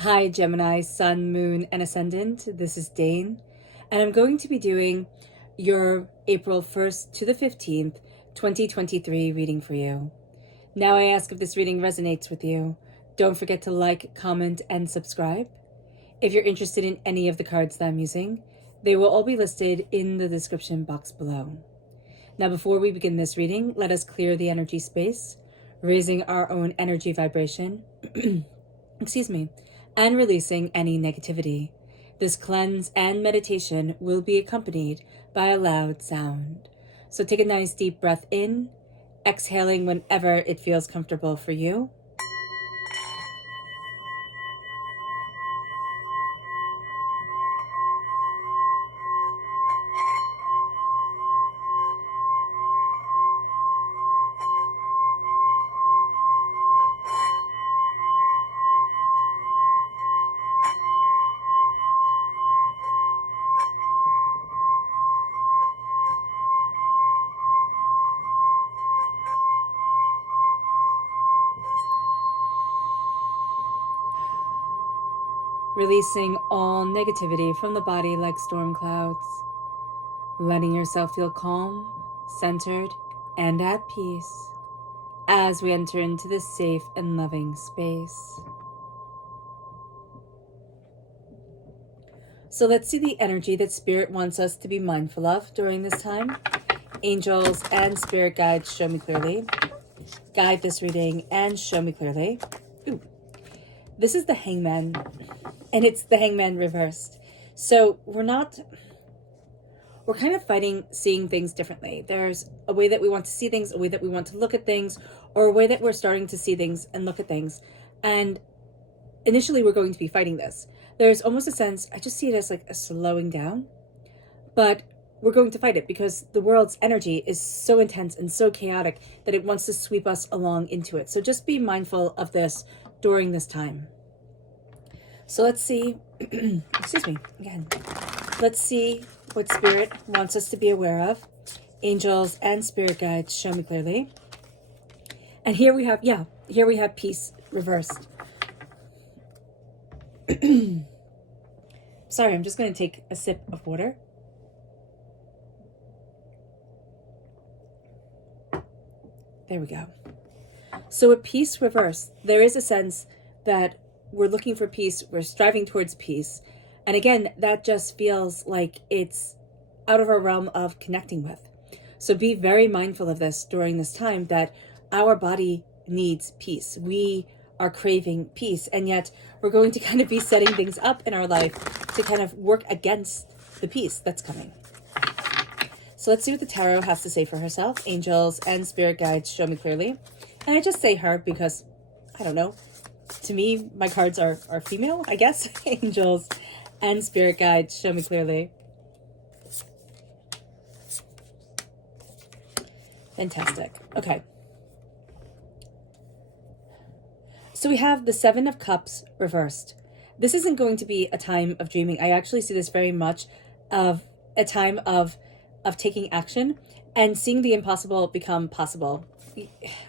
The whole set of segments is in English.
Hi Gemini, Sun, Moon, and Ascendant. This is Dane, and I'm going to be doing your April 1st to the 15th, 2023 reading for you. Now I ask if this reading resonates with you. Don't forget to like, comment, and subscribe. If you're interested in any of the cards that I'm using, they will all be listed in the description box below. Now before we begin this reading, let us clear the energy space, raising our own energy vibration. And releasing any negativity. This cleanse and meditation will be accompanied by a loud sound. So take a nice deep breath in, exhaling whenever it feels comfortable for you. Releasing all negativity from the body like storm clouds. Letting yourself feel calm, centered, and at peace as we enter into this safe and loving space. So let's see the energy that Spirit wants us to be mindful of during this time. Angels and Spirit guides, show me clearly. Guide this reading and show me clearly. Ooh. This is the Hangman, and it's the Hangman reversed. So we're kind of fighting seeing things differently. There's a way that we want to see things, a way that we want to look at things, or a way that we're starting to see things and look at things. And initially we're going to be fighting this. There's almost a sense, I just see it as like a slowing down, but we're going to fight it because the world's energy is so intense and so chaotic that it wants to sweep us along into it. So just be mindful of this during this time. So let's see, Let's see what Spirit wants us to be aware of. Angels and Spirit guides, show me clearly. And here we have peace reversed. Sorry, I'm just going to take a sip of water. There we go. So with peace reversed, there is a sense that we're looking for peace, we're striving towards peace. And again, that just feels like it's out of our realm of connecting with. So be very mindful of this during this time, that our body needs peace. We are craving peace, and yet we're going to kind of be setting things up in our life to kind of work against the peace that's coming. So let's see what the tarot has to say for herself. Angels and Spirit guides, show me clearly. And I just say her because, I don't know, to me, my cards are female, I guess. Angels and Spirit guides, show me clearly. Fantastic. Okay. So we have the Seven of Cups reversed. This isn't going to be a time of dreaming. I actually see this very much of a time of taking action and seeing the impossible become possible.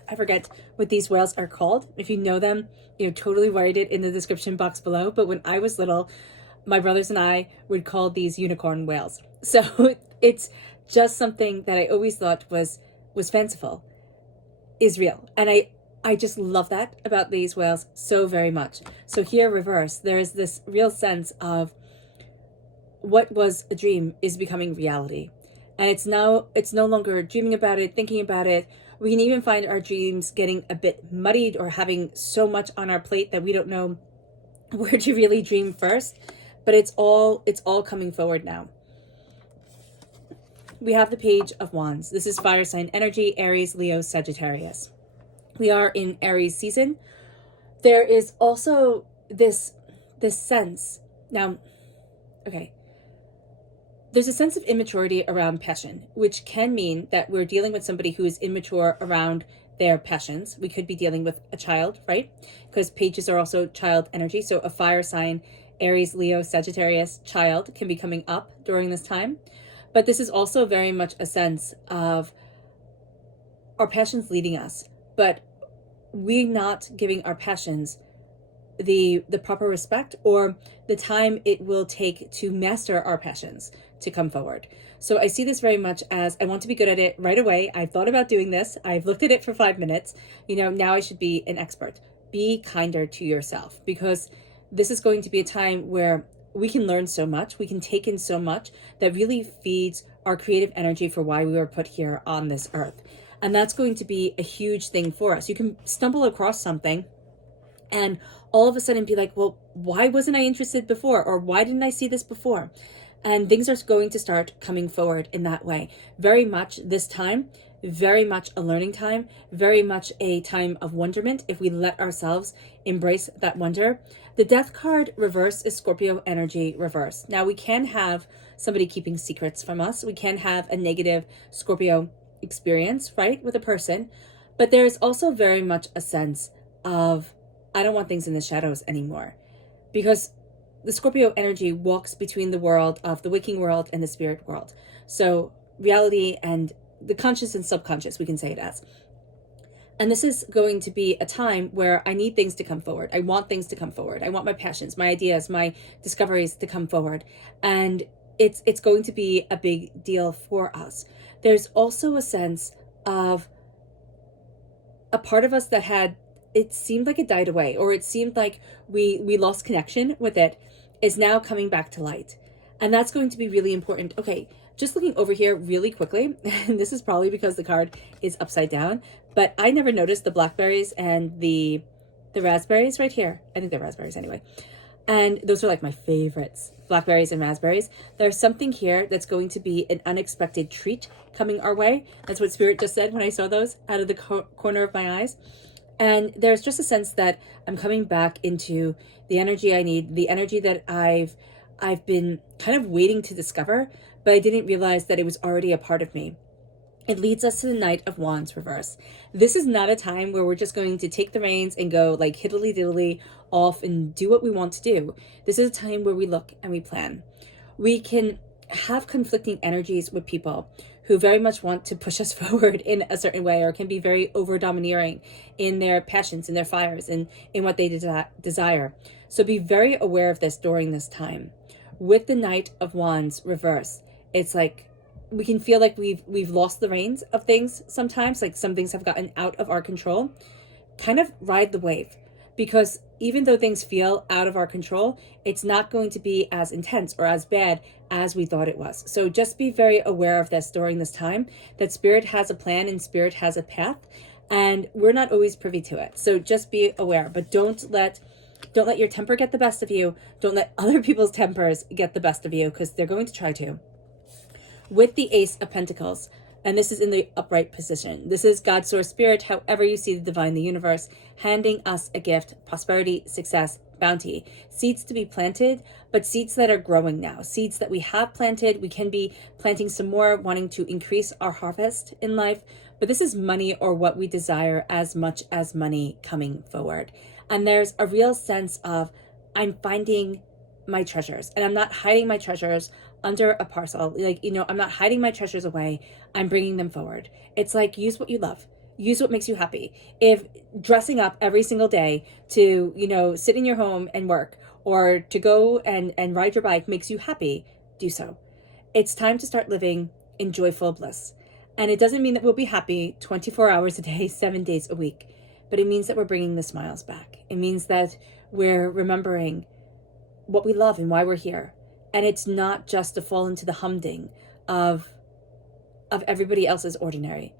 I forget what these whales are called. If you know them, totally write it in the description box below. But when I was little, my brothers and I would call these unicorn whales. So it's just something that I always thought was fanciful, is real. And I just love that about these whales so very much. So here reverse, there is this real sense of what was a dream is becoming reality. And it's no longer dreaming about it, thinking about it. We can even find our dreams getting a bit muddied or having so much on our plate that we don't know where to really dream first. But it's all coming forward now. We have the Page of Wands. This is fire sign energy, Aries, Leo, Sagittarius. We are in Aries season. There is also this sense. Now, okay. There's a sense of immaturity around passion, which can mean that we're dealing with somebody who is immature around their passions. We could be dealing with a child, right? Because pages are also child energy. So a fire sign, Aries, Leo, Sagittarius, child can be coming up during this time. But this is also very much a sense of our passions leading us, but we're not giving our passions the proper respect or the time it will take to master our passions to come forward. So I see this very much as I want to be good at it right away. I've thought about doing this. I've looked at it for 5 minutes. Now I should be an expert. Be kinder to yourself, because this is going to be a time where we can learn so much. We can take in so much that really feeds our creative energy for why we were put here on this earth. And that's going to be a huge thing for us. You can stumble across something and all of a sudden be like, well, why wasn't I interested before? Or why didn't I see this before? And things are going to start coming forward in that way. Very much this time, very much a learning time, very much a time of wonderment if we let ourselves embrace that wonder. The Death card reverse is Scorpio energy reverse. Now we can have somebody keeping secrets from us. We can have a negative Scorpio experience, right, with a person. But there's also very much a sense of, I don't want things in the shadows anymore, because the Scorpio energy walks between the world of the waking world and the spirit world. So reality and the conscious and subconscious, we can say it as. And this is going to be a time where I need things to come forward. I want things to come forward. I want my passions, my ideas, my discoveries to come forward. And it's going to be a big deal for us. There's also a sense of a part of us that had, it seemed like it died away, or it seemed like we lost connection with it, is now coming back to light. And that's going to be really important. Okay, just looking over here really quickly, and this is probably because the card is upside down, but I never noticed the blackberries and the raspberries right here. I think they're raspberries anyway. And those are like my favorites, blackberries and raspberries. There's something here that's going to be an unexpected treat coming our way. That's what Spirit just said when I saw those out of the corner of my eyes. And there's just a sense that I'm coming back into the energy I need, the energy that I've been kind of waiting to discover, but I didn't realize that it was already a part of me. It leads us to the Knight of Wands reverse. This is not a time where we're just going to take the reins and go like hiddly-diddly off and do what we want to do. This is a time where we look and we plan. We can have conflicting energies with people who very much want to push us forward in a certain way, or can be very over-domineering in their passions, in their fires, and in what they desire. So be very aware of this during this time. With the Knight of Wands reverse, it's like we can feel like we've lost the reins of things sometimes, like some things have gotten out of our control. Kind of ride the wave, because even though things feel out of our control, it's not going to be as intense or as bad as we thought it was. So just be very aware of this during this time, that Spirit has a plan and Spirit has a path, and we're not always privy to it. So just be aware, but don't let your temper get the best of you. Don't let other people's tempers get the best of you, because they're going to try to. With the Ace of Pentacles, and this is in the upright position. This is God, Source, Spirit, however you see the divine, the universe, handing us a gift, prosperity, success, bounty. Seeds to be planted, but seeds that are growing now. Seeds that we have planted. We can be planting some more, wanting to increase our harvest in life. But this is money, or what we desire, as much as money coming forward. And there's a real sense of, I'm finding my treasures, and I'm not hiding my treasures under a parcel. I'm not hiding my treasures away. I'm bringing them forward. It's like, use what you love. Use what makes you happy. If dressing up every single day to, sit in your home and work, or to go and ride your bike makes you happy, do so. It's time to start living in joyful bliss. And it doesn't mean that we'll be happy 24 hours a day, 7 days a week, but it means that we're bringing the smiles back. It means that we're remembering what we love and why we're here. And it's not just to fall into the humding of everybody else's ordinary.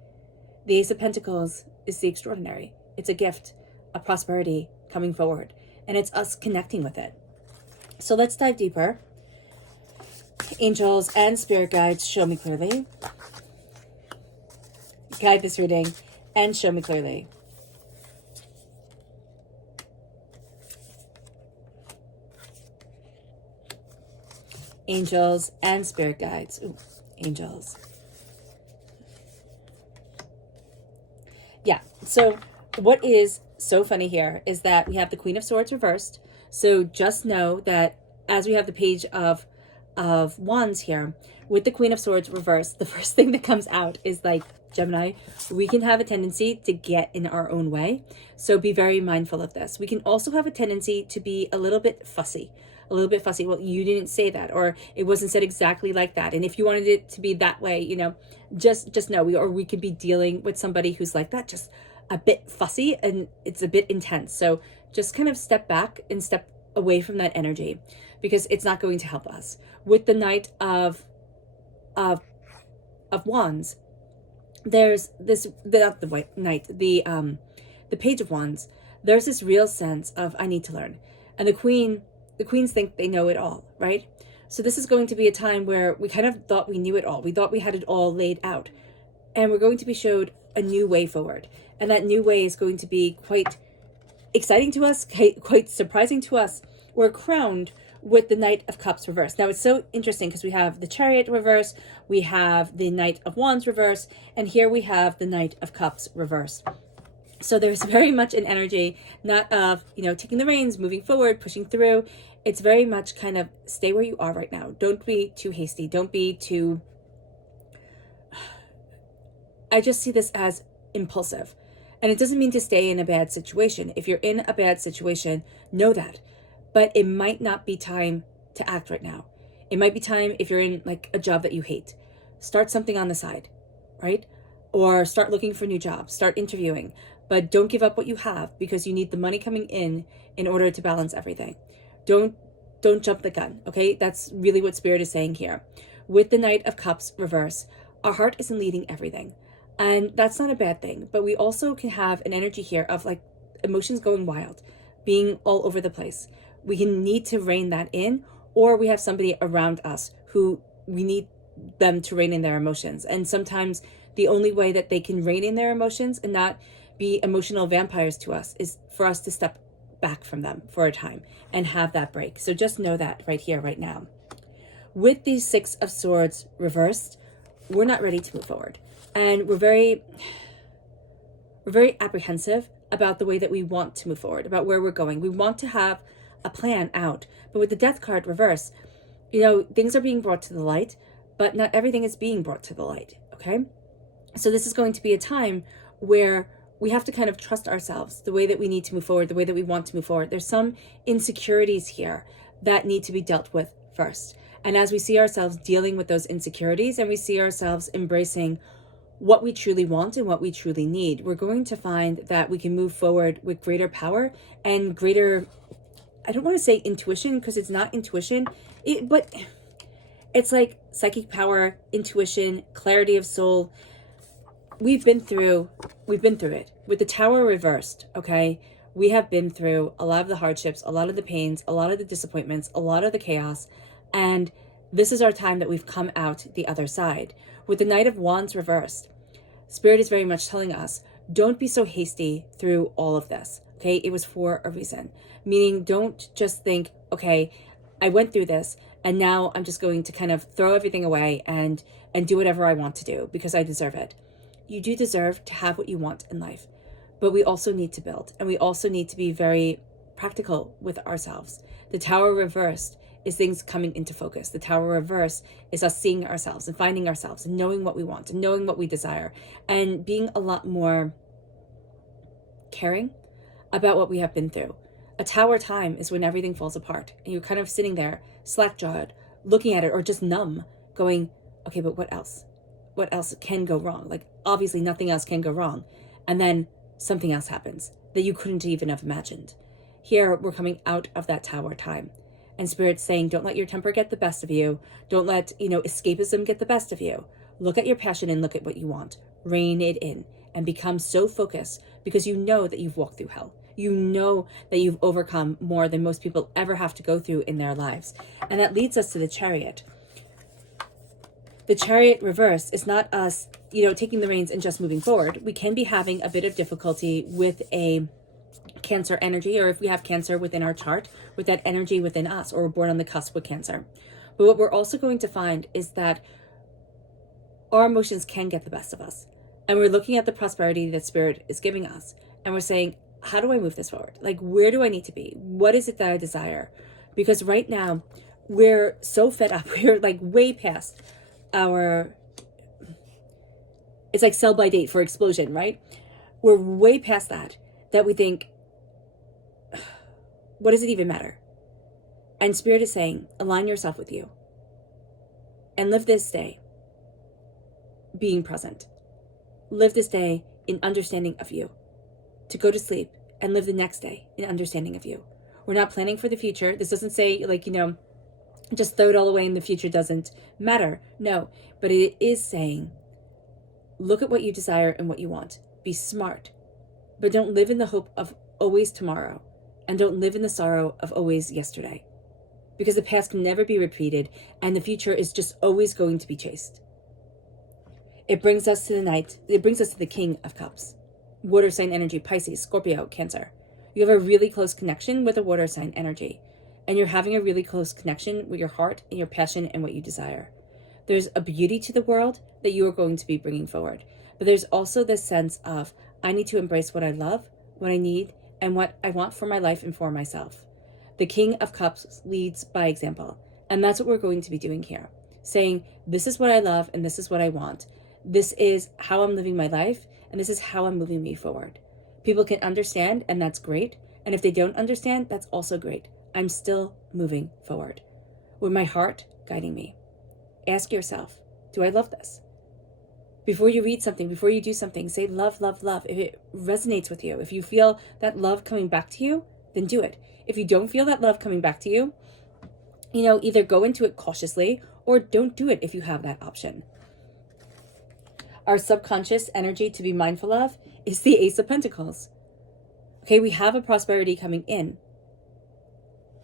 The Ace of Pentacles is the extraordinary. It's a gift, a prosperity coming forward, and it's us connecting with it. So let's dive deeper. Angels and spirit guides, show me clearly. Guide this reading and show me clearly. Angels and spirit guides. Ooh, angels. Yeah, so what is so funny here is that we have the Queen of Swords reversed. So just know that as we have the Page of Wands here, with the Queen of Swords reversed, the first thing that comes out is like Gemini, we can have a tendency to get in our own way. So be very mindful of this. We can also have a tendency to be a little bit fussy. A little bit fussy. Well, you didn't say that, or it wasn't said exactly like that. And if you wanted it to be that way, you know, just know we could be dealing with somebody who's like that, just a bit fussy, and it's a bit intense. So just kind of step back and step away from that energy, because it's not going to help us. With the Knight of Wands, there's this, not the White Knight, the Page of Wands. There's this real sense of, I need to learn. And the queens think they know it all, right? So this is going to be a time where we kind of thought we knew it all. We thought we had it all laid out. And we're going to be showed a new way forward. And that new way is going to be quite exciting to us, quite surprising to us. We're crowned with the Knight of Cups reversed. Now it's so interesting because we have the Chariot reverse, we have the Knight of Wands reverse, and here we have the Knight of Cups reversed. So there's very much an energy, not of, you know, taking the reins, moving forward, pushing through. It's very much kind of stay where you are right now. Don't be too hasty. Don't be too... I just see this as impulsive. And it doesn't mean to stay in a bad situation. If you're in a bad situation, know that. But it might not be time to act right now. It might be time, if you're in like a job that you hate, start something on the side, right? Or start looking for new jobs, start interviewing. But don't give up what you have, because you need the money coming in order to balance everything. Don't jump the gun, okay? That's really what Spirit is saying here. With the Knight of Cups reverse, our heart isn't leading everything. And that's not a bad thing. But we also can have an energy here of like emotions going wild, being all over the place. We can need to rein that in, or we have somebody around us who we need them to rein in their emotions. And sometimes the only way that they can rein in their emotions and not be emotional vampires to us is for us to step back from them for a time and have that break. So just know that right here, right now. With these Six of Swords reversed, we're not ready to move forward. And we're very apprehensive about the way that we want to move forward, about where we're going. We want to have a plan out. But with the Death card reverse, you know, things are being brought to the light, but not everything is being brought to the light, okay? So this is going to be a time where we have to kind of trust ourselves, the way that we need to move forward, the way that we want to move forward. There's some insecurities here that need to be dealt with first. And as we see ourselves dealing with those insecurities and we see ourselves embracing what we truly want and what we truly need, we're going to find that we can move forward with greater power and greater, I don't want to say intuition because it's not intuition, but it's like psychic power, intuition, clarity of soul. We've been through it. With the Tower reversed, okay? We have been through a lot of the hardships, a lot of the pains, a lot of the disappointments, a lot of the chaos, and this is our time that we've come out the other side. With the Knight of Wands reversed, Spirit is very much telling us, don't be so hasty through all of this, okay? It was for a reason. Meaning, don't just think, okay, I went through this, and now I'm just going to kind of throw everything away and do whatever I want to do because I deserve it. You do deserve to have what you want in life, but we also need to build, and we also need to be very practical with ourselves. The Tower reversed is things coming into focus. The Tower reverse is us seeing ourselves and finding ourselves and knowing what we want and knowing what we desire and being a lot more caring about what we have been through. A Tower time is when everything falls apart and you're kind of sitting there slack-jawed, looking at it, or just numb, going, okay, but what else? What else can go wrong? Like, obviously nothing else can go wrong. And then something else happens that you couldn't even have imagined. Here, we're coming out of that Tower time. And Spirit's saying, don't let your temper get the best of you. Don't let, escapism get the best of you. Look at your passion and look at what you want. Rein it in and become so focused because you know that you've walked through hell. You know that you've overcome more than most people ever have to go through in their lives. And that leads us to the Chariot. The Chariot reverse is not us, taking the reins and just moving forward. We can be having a bit of difficulty with a Cancer energy, or if we have Cancer within our chart, with that energy within us, or we're born on the cusp with Cancer. But what we're also going to find is that our emotions can get the best of us. And we're looking at the prosperity that Spirit is giving us. And we're saying, how do I move this forward? Like, where do I need to be? What is it that I desire? Because right now, we're so fed up. We're like way past our It's like sell by date for explosion, right? We're way past that we think, what does it even matter? And Spirit is saying, align yourself with you and live this day being present. Live this day in understanding of you. To go to sleep and live the next day in understanding of you. We're not planning for the future. This doesn't say, like, just throw it all away and the future doesn't matter. No, but it is saying, look at what you desire and what you want. Be smart, but don't live in the hope of always tomorrow, and don't live in the sorrow of always yesterday, because the past can never be repeated and the future is just always going to be chased. It brings us to the night. It brings us to the King of Cups. Water sign energy, Pisces, Scorpio, Cancer. You have a really close connection with a water sign energy, and you're having a really close connection with your heart and your passion and what you desire. There's a beauty to the world that you are going to be bringing forward, but there's also this sense of, I need to embrace what I love, what I need, and what I want for my life and for myself. The King of Cups leads by example, and that's what we're going to be doing here. Saying, this is what I love and this is what I want. This is how I'm living my life, and this is how I'm moving me forward. People can understand, and that's great. And if they don't understand, that's also great. I'm still moving forward with my heart guiding me. Ask yourself, do I love this? Before you read something, before you do something, say love, love, love. If it resonates with you, if you feel that love coming back to you, then do it. If you don't feel that love coming back to you, either go into it cautiously or don't do it if you have that option. Our subconscious energy to be mindful of is the Ace of Pentacles. Okay, we have a prosperity coming in,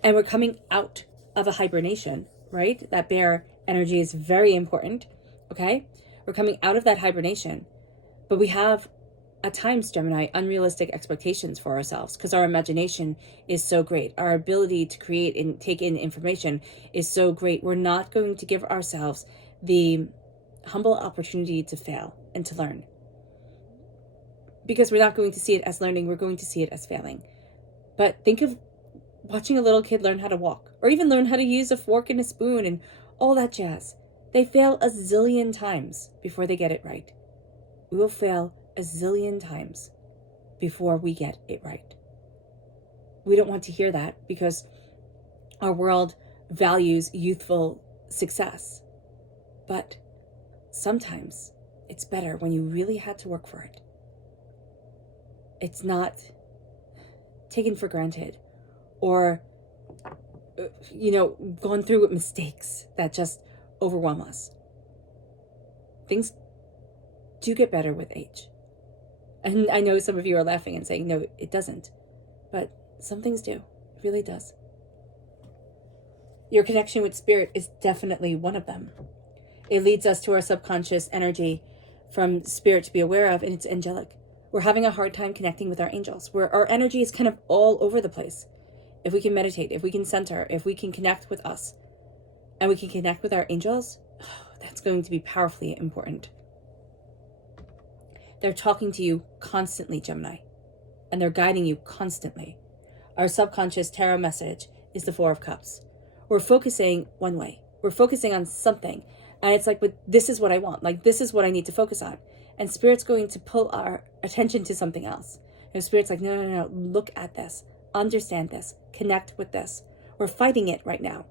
and we're coming out of a hibernation, right? That bear energy is very important, okay? We're coming out of that hibernation, but we have, at times, Gemini, unrealistic expectations for ourselves because our imagination is so great. Our ability to create and take in information is so great. We're not going to give ourselves the humble opportunity to fail and to learn, because we're not going to see it as learning. We're going to see it as failing. But think of watching a little kid learn how to walk, or even learn how to use a fork and a spoon and all that jazz. They fail a zillion times before they get it right. We will fail a zillion times before we get it right. We don't want to hear that because our world values youthful success. But sometimes it's better when you really had to work for it. It's not taken for granted or, gone through with mistakes that just overwhelm us. Things do get better with age. And I know some of you are laughing and saying, no, it doesn't. But some things do. It really does. Your connection with Spirit is definitely one of them. It leads us to our subconscious energy from Spirit to be aware of, and it's angelic. We're having a hard time connecting with our angels, where our energy is kind of all over the place. If we can meditate, if we can center, if we can connect with us, and we can connect with our angels, that's going to be powerfully important. They're talking to you constantly, Gemini, and they're guiding you constantly. Our subconscious tarot message is the Four of Cups. We're focusing one way. We're focusing on something. And it's like, but this is what I want. Like, this is what I need to focus on. And Spirit's going to pull our attention to something else. And Spirit's like, no. Look at this. Understand this. Connect with this. We're fighting it right now.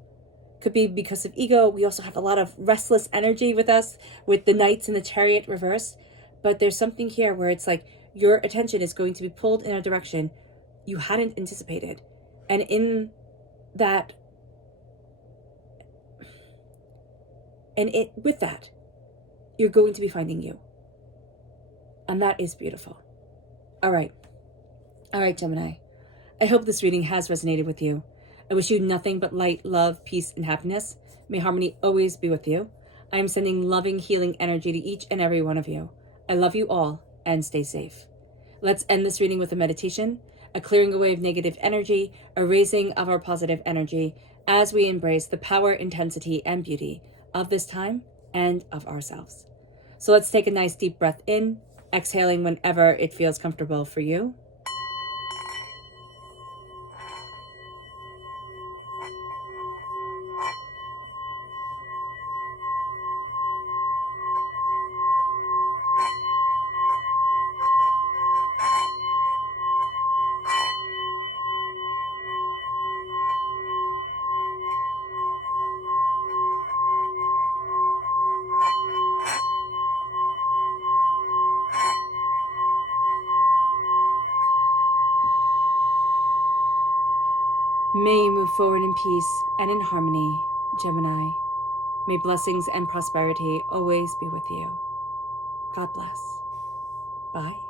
Could be because of ego. We also have a lot of restless energy with us, with the Knights and the Chariot reversed. But there's something here where it's like your attention is going to be pulled in a direction you hadn't anticipated. And in that, with that, you're going to be finding you. And that is beautiful. All right, Gemini. I hope this reading has resonated with you. I wish you nothing but light, love, peace, and happiness. May harmony always be with you. I am sending loving, healing energy to each and every one of you. I love you all, and stay safe. Let's end this reading with a meditation, a clearing away of negative energy, a raising of our positive energy as we embrace the power, intensity, and beauty of this time and of ourselves. So let's take a nice deep breath in, exhaling whenever it feels comfortable for you. May you move forward in peace and in harmony, Gemini. May blessings and prosperity always be with you. God bless. Bye.